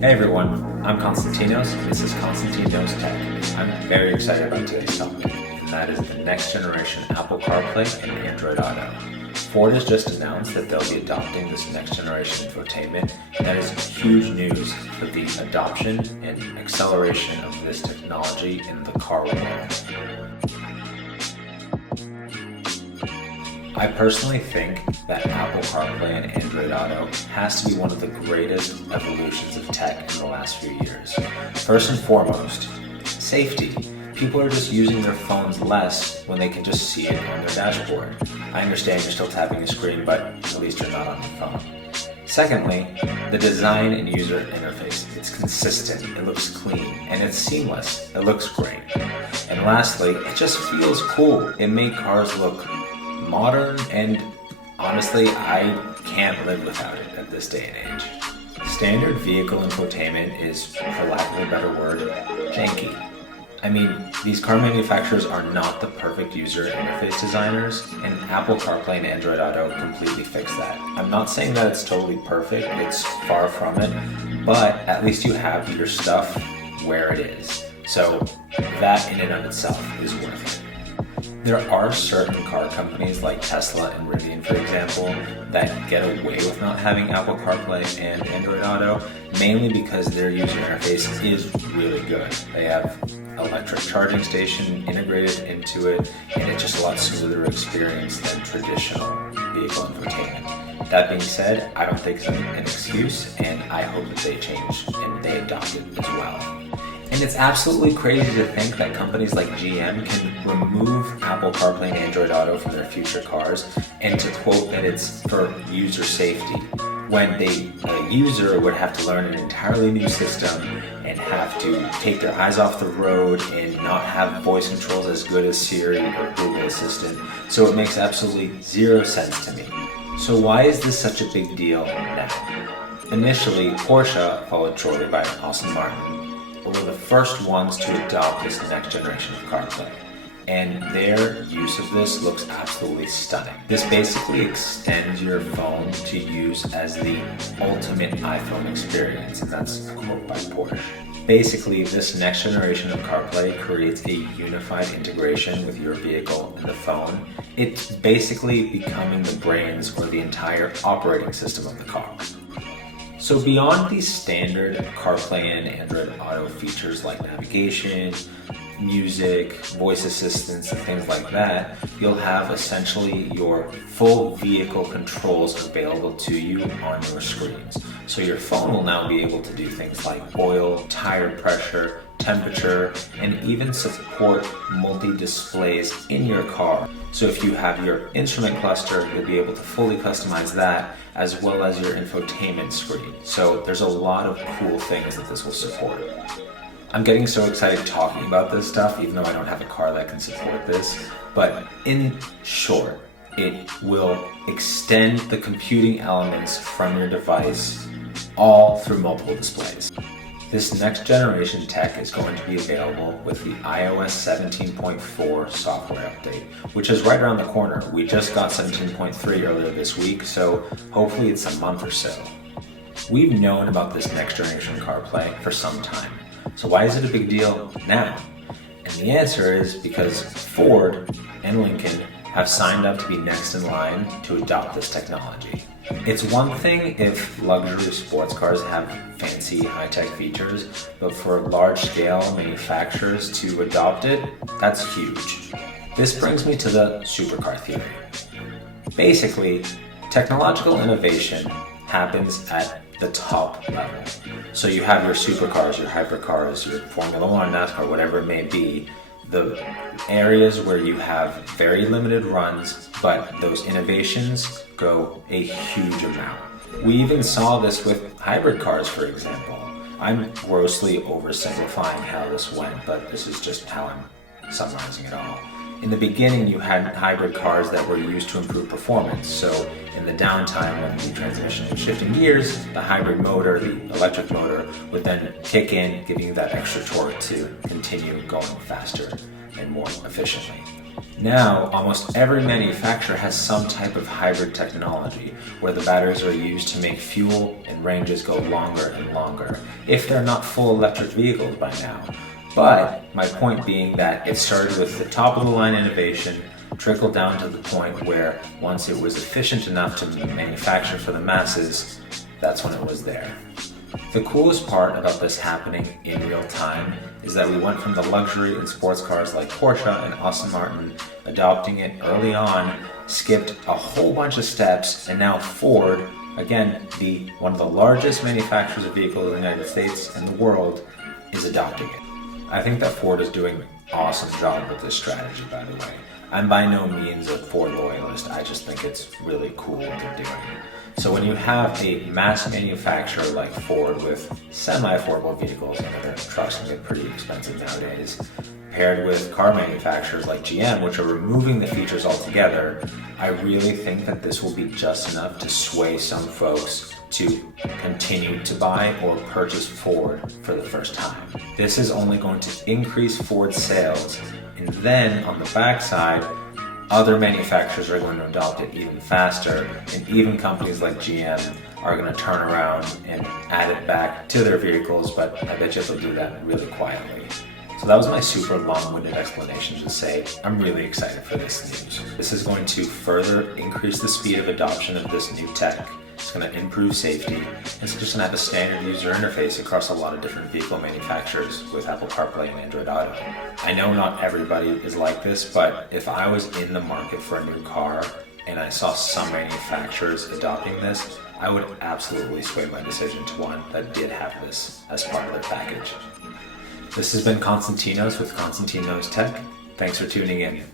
Hey everyone, I'm Konstantinos, and this is Konstantinos Tech. I'm very excited about today's topic, and that is the next generation Apple CarPlay and Android Auto. Ford has just announced that they'll be adopting this next generation infotainment, and that is huge news for the adoption and acceleration of this technology in the car world. I personally think that Apple CarPlay and Android Auto has to be one of the greatest evolutions of tech in the last few years. First and foremost, safety. People are just using their phones less when they can just see it on their dashboard. I understand you're still tapping a screen, but at least you're not on your phone. Secondly, the design and user interface. It's consistent, it looks clean, and it's seamless. It looks great. And lastly, it just feels cool. It makes cars look modern, and honestly, I can't live without it at this day and age. Standard vehicle infotainment is, for lack of a better word, janky. I mean, these car manufacturers are not the perfect user interface designers, and Apple CarPlay and Android Auto completely fix that. I'm not saying that it's totally perfect, it's far from it, but at least you have your stuff where it is. So that in and of itself is worth it. There are certain car companies like Tesla and Rivian, for example, that get away with not having Apple CarPlay and Android Auto, mainly because their user interface is really good. They have electric charging station integrated into it, and it's just a lot smoother experience than traditional vehicle infotainment. That being said, I don't think it's an excuse, and I hope that they change and they adopt it as well. And it's absolutely crazy to think that companies like GM can remove Apple CarPlay and Android Auto from their future cars and to quote that it's for user safety, when a user would have to learn an entirely new system and have to take their eyes off the road and not have voice controls as good as Siri or Google Assistant. So it makes absolutely zero sense to me. So why is this such a big deal now? Initially, Porsche, followed shortly by Aston Martin, were the first ones to adopt this next generation of CarPlay, and their use of this looks absolutely stunning. This basically extends your phone to use as the ultimate iPhone experience, and that's a quote by Porsche. Basically, this next generation of CarPlay creates a unified integration with your vehicle and the phone. It's basically becoming the brains or the entire operating system of the car. So beyond these standard CarPlay and Android Auto features like navigation, music, voice assistance, and things like that, you'll have essentially your full vehicle controls available to you on your screens. So your phone will now be able to do things like oil, tire pressure, temperature, and even support multi-displays in your car. So if you have your instrument cluster, you'll be able to fully customize that as well as your infotainment screen. So there's a lot of cool things that this will support. I'm getting so excited talking about this stuff, even though I don't have a car that can support this. But in short, it will extend the computing elements from your device all through multiple displays. This next generation tech is going to be available with the iOS 17.4 software update, which is right around the corner. We just got 17.3 earlier this week, so hopefully it's a month or so. We've known about this next generation CarPlay for some time. So why is it a big deal now? And the answer is because Ford and Lincoln have signed up to be next in line to adopt this technology. It's one thing if luxury sports cars have fancy high-tech features, but for large-scale manufacturers to adopt it, that's huge. This brings me to the supercar theory. Basically, technological innovation happens at the top level. So you have your supercars, your hypercars, your Formula One, NASCAR, whatever it may be, the areas where you have very limited runs, but those innovations go a huge amount. We even saw this with hybrid cars, for example. I'm grossly oversimplifying how this went, but this is just how I'm summarizing it all. In the beginning, you had hybrid cars that were used to improve performance. So in the downtime when the transmission was shifting gears, the hybrid motor, the electric motor, would then kick in, giving you that extra torque to continue going faster and more efficiently. Now, almost every manufacturer has some type of hybrid technology where the batteries are used to make fuel and ranges go longer and longer. if they're not full electric vehicles by now. But my point being that it started with the top of the line innovation, trickled down to the point where once it was efficient enough to manufacture for the masses, that's when it was there. The coolest part about this happening in real time is that we went from the luxury in sports cars like Porsche and Aston Martin adopting it early on, skipped a whole bunch of steps, and now Ford, again, one of the largest manufacturers of vehicles in the United States and the world, is adopting it. I think that Ford is doing an awesome job with this strategy, by the way. I'm by no means a Ford loyalist, I just think it's really cool what they're doing. So when you have a mass manufacturer like Ford with semi-affordable vehicles, their trucks can get pretty expensive nowadays, paired with car manufacturers like GM, which are removing the features altogether, I really think that this will be just enough to sway some folks to continue to buy or purchase Ford for the first time. This is only going to increase Ford's sales, and then on the backside, other manufacturers are going to adopt it even faster, and even companies like GM are going to turn around and add it back to their vehicles, but I bet you they'll do that really quietly. So that was my super long-winded explanation to say I'm really excited for this news. This is going to further increase the speed of adoption of this new tech. It's going to improve safety. It's just going to have a standard user interface across a lot of different vehicle manufacturers with Apple CarPlay and Android Auto. I know not everybody is like this, but if I was in the market for a new car and I saw some manufacturers adopting this, I would absolutely sway my decision to one that did have this as part of their package. This has been Konstantinos with Konstantinos Tech. Thanks for tuning in.